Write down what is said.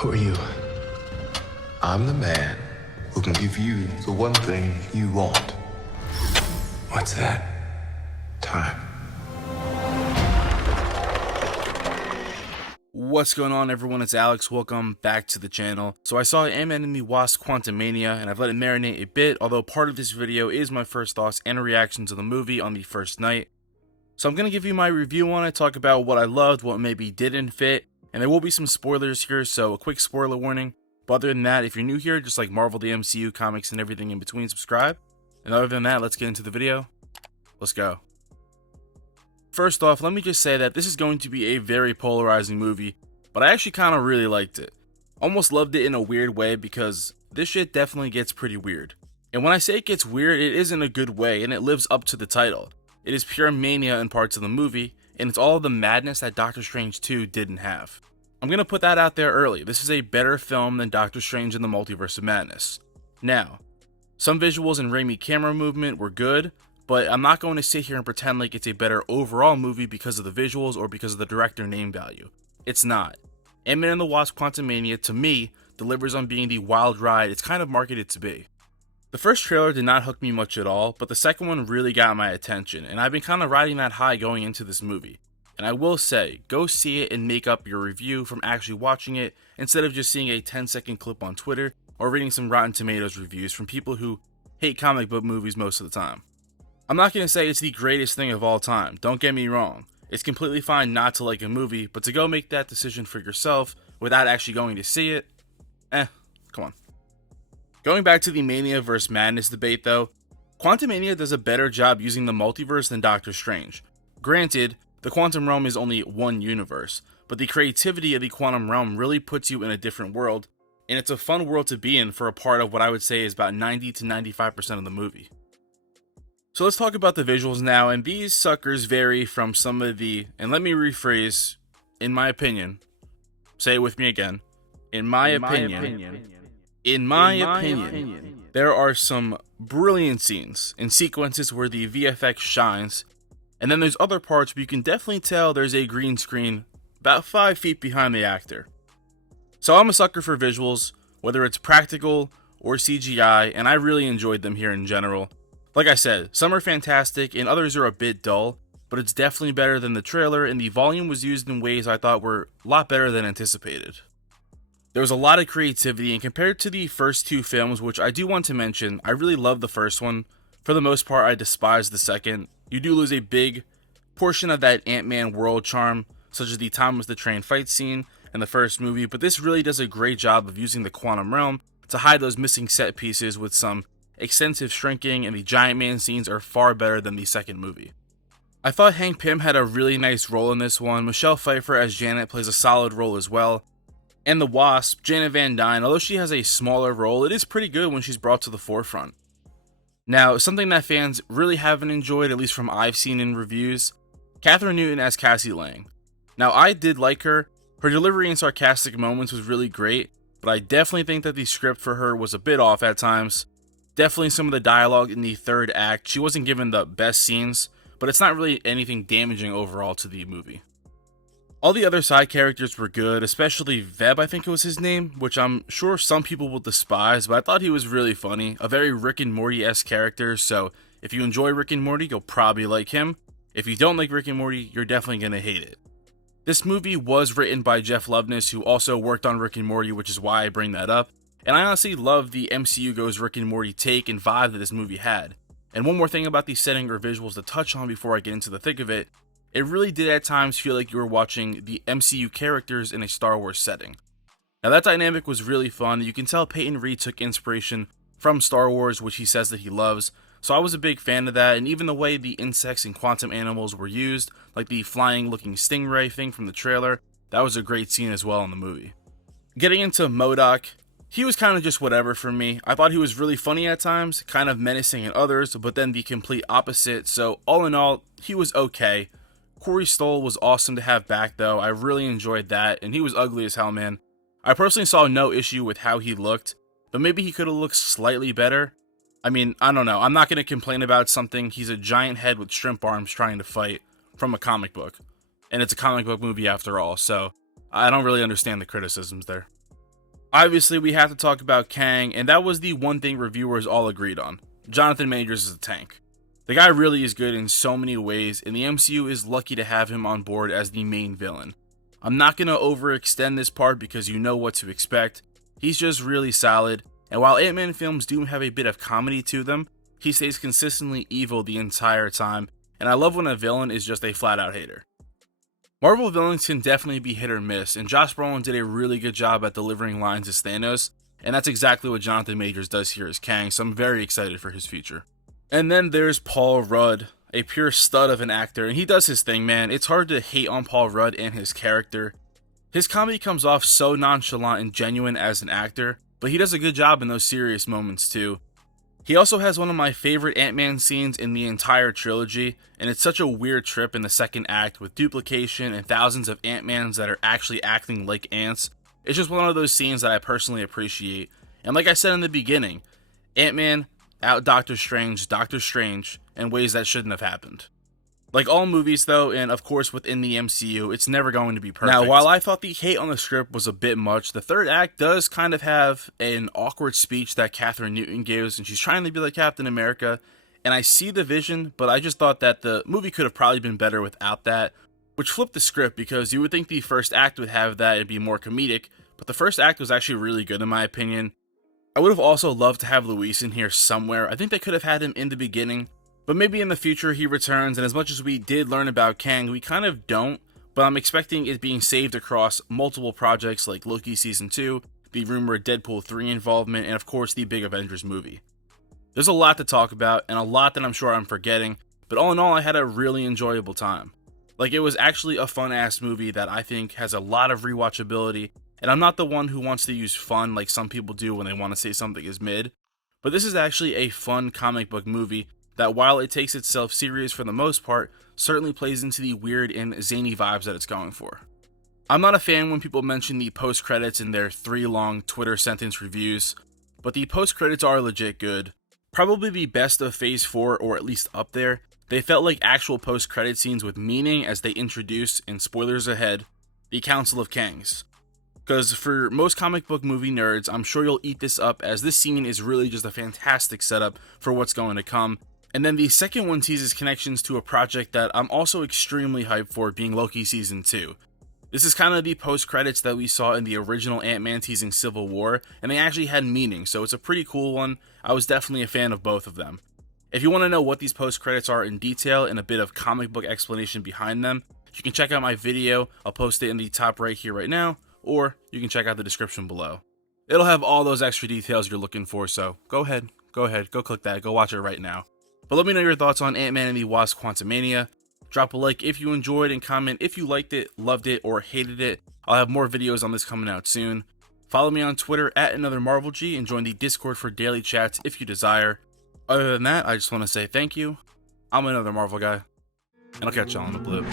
Who are you? I'm the man who can give you the one thing you want. What's that? Time. What's going on, everyone? It's Alex. Welcome back to the channel. So I saw Ant-Man and the Wasp Quantumania, and I've let it marinate a bit, although part of this video is my first thoughts and reaction to the movie on the first night. So I'm going to give you my review on it, talk about what I loved, what maybe didn't fit, and there will be some spoilers here, so a quick spoiler warning. But other than that, if you're new here, just like Marvel, the MCU, comics, and everything in between, subscribe. And other than that, let's get into the video. Let's go. First off, let me just say that this is going to be a very polarizing movie, but I actually kind of really liked it. Almost loved it in a weird way because this shit definitely gets pretty weird. And when I say it gets weird, it is in a good way, and it lives up to the title. It is pure mania in parts of the movie, and it's all of the madness that Doctor Strange 2 didn't have. I'm going to put that out there early. This is a better film than Doctor Strange in the Multiverse of Madness. Now, some visuals and Raimi camera movement were good, but I'm not going to sit here and pretend like it's a better overall movie because of the visuals or because of the director name value. It's not. Ant-Man and the Wasp Quantumania, to me, delivers on being the wild ride it's kind of marketed to be. The first trailer did not hook me much at all, but the second one really got my attention, and I've been kind of riding that high going into this movie. And I will say, go see it and make up your review from actually watching it, instead of just seeing a 10-second clip on Twitter or reading some Rotten Tomatoes reviews from people who hate comic book movies most of the time. I'm not going to say it's the greatest thing of all time, don't get me wrong. It's completely fine not to like a movie, but to go make that decision for yourself without actually going to see it, come on. Going back to the Mania vs. Madness debate though, Quantumania does a better job using the multiverse than Doctor Strange. Granted, the quantum realm is only one universe, but the creativity of the quantum realm really puts you in a different world, and it's a fun world to be in for a part of what I would say is about 90 to 95% of the movie. So let's talk about the visuals now, and these suckers vary from some of the, and let me rephrase, in my opinion, say it with me again, in my opinion, there are some brilliant scenes and sequences where the VFX shines, and then there's other parts where you can definitely tell there's a green screen about 5 feet behind the actor. So I'm a sucker for visuals, whether it's practical or CGI, and I really enjoyed them here in general. Like I said, some are fantastic and others are a bit dull, but it's definitely better than the trailer, and the volume was used in ways I thought were a lot better than anticipated. There was a lot of creativity, and compared to the first two films, which I do want to mention, I really loved the first one. For the most part, I despise the second. You do lose a big portion of that Ant-Man world charm, such as the Thomas the Train fight scene in the first movie, but this really does a great job of using the quantum realm to hide those missing set pieces with some extensive shrinking, and the giant man scenes are far better than the second movie. I thought Hank Pym had a really nice role in this one. Michelle Pfeiffer as Janet plays a solid role as well. And the Wasp, Janet Van Dyne, although she has a smaller role, it is pretty good when she's brought to the forefront. Now, something that fans really haven't enjoyed, at least from I've seen in reviews, Kathryn Newton as Cassie Lang. Now, I did like her. Her delivery in sarcastic moments was really great, but I definitely think that the script for her was a bit off at times. Definitely some of the dialogue in the third act, she wasn't given the best scenes, but it's not really anything damaging overall to the movie. All the other side characters were good, especially Veb, I think it was his name, which I'm sure some people will despise, but I thought he was really funny. A very Rick and Morty-esque character, so if you enjoy Rick and Morty, you'll probably like him. If you don't like Rick and Morty, you're definitely going to hate it. This movie was written by Jeff Loveness, who also worked on Rick and Morty, which is why I bring that up. And I honestly love the MCU goes Rick and Morty take and vibe that this movie had. And one more thing about the setting or visuals to touch on before I get into the thick of it, it really did at times feel like you were watching the MCU characters in a Star Wars setting. Now that dynamic was really fun. You can tell Peyton Reed took inspiration from Star Wars, which he says that he loves. So I was a big fan of that, and even the way the insects and quantum animals were used, like the flying looking stingray thing from the trailer, that was a great scene as well in the movie. Getting into MODOK, he was kind of just whatever for me. I thought he was really funny at times, kind of menacing at others, but then the complete opposite, so all in all, he was okay. Corey Stoll was awesome to have back though, I really enjoyed that, and he was ugly as hell, man. I personally saw no issue with how he looked, but maybe he could have looked slightly better. I mean, I don't know, I'm not going to complain about something. He's a giant head with shrimp arms trying to fight from a comic book, and it's a comic book movie after all, so I don't really understand the criticisms there. Obviously, we have to talk about Kang, and that was the one thing reviewers all agreed on. Jonathan Majors is a tank. The guy really is good in so many ways, and the MCU is lucky to have him on board as the main villain. I'm not going to overextend this part because you know what to expect. He's just really solid, and while Ant-Man films do have a bit of comedy to them, he stays consistently evil the entire time, and I love when a villain is just a flat-out hater. Marvel villains can definitely be hit or miss, and Josh Brolin did a really good job at delivering lines as Thanos, and that's exactly what Jonathan Majors does here as Kang, so I'm very excited for his future. And then there's Paul Rudd, a pure stud of an actor, and he does his thing, man. It's hard to hate on Paul Rudd and his character. His comedy comes off so nonchalant and genuine as an actor, but he does a good job in those serious moments too. He also has one of my favorite Ant-Man scenes in the entire trilogy, and it's such a weird trip in the second act with duplication and thousands of Ant-Mans that are actually acting like ants. It's just one of those scenes that I personally appreciate. And like I said in the beginning, Ant-Man out Doctor Strange in ways that shouldn't have happened. Like all movies though, and of course within the MCU, it's never going to be perfect. Now, while I thought the hate on the script was a bit much, the third act does kind of have an awkward speech that Catherine Newton gives, and she's trying to be like Captain America, and I see the vision, but I just thought that the movie could have probably been better without that, which flipped the script because you would think the first act would have that and be more comedic, but the first act was actually really good in my opinion. I would have also loved to have Luis in here somewhere. I think they could have had him in the beginning, but maybe in the future he returns, and as much as we did learn about Kang, we kind of don't, but I'm expecting it being saved across multiple projects like Loki Season 2, the rumored Deadpool 3 involvement, and of course the big Avengers movie. There's a lot to talk about, and a lot that I'm sure I'm forgetting, but all in all I had a really enjoyable time. Like, it was actually a fun-ass movie that I think has a lot of rewatchability, and I'm not the one who wants to use fun like some people do when they want to say something is mid, but this is actually a fun comic book movie that, while it takes itself serious for the most part, certainly plays into the weird and zany vibes that it's going for. I'm not a fan when people mention the post-credits in their 3-long Twitter sentence reviews, but the post-credits are legit good. Probably the best of Phase 4, or at least up there. They felt like actual post-credit scenes with meaning as they introduced, and spoilers ahead, the Council of Kangs. Because for most comic book movie nerds, I'm sure you'll eat this up, as this scene is really just a fantastic setup for what's going to come. And then the second one teases connections to a project that I'm also extremely hyped for, being Loki Season 2. This is kind of the post-credits that we saw in the original Ant-Man teasing Civil War, and they actually had meaning, so it's a pretty cool one. I was definitely a fan of both of them. If you want to know what these post-credits are in detail and a bit of comic book explanation behind them, you can check out my video. I'll post it in the top right here right now, or you can check out the description below. It'll have all those extra details you're looking for, so go ahead, go click that, go watch it right now. But let me know your thoughts on Ant-Man and the Wasp Quantumania. Drop a like if you enjoyed, and comment if you liked it, loved it, or hated it. I'll have more videos on this coming out soon. Follow me on Twitter at AnotherMarvelG, and join the Discord for daily chats if you desire. Other than that, I just want to say thank you. I'm another Marvel guy, and I'll catch y'all on the blue.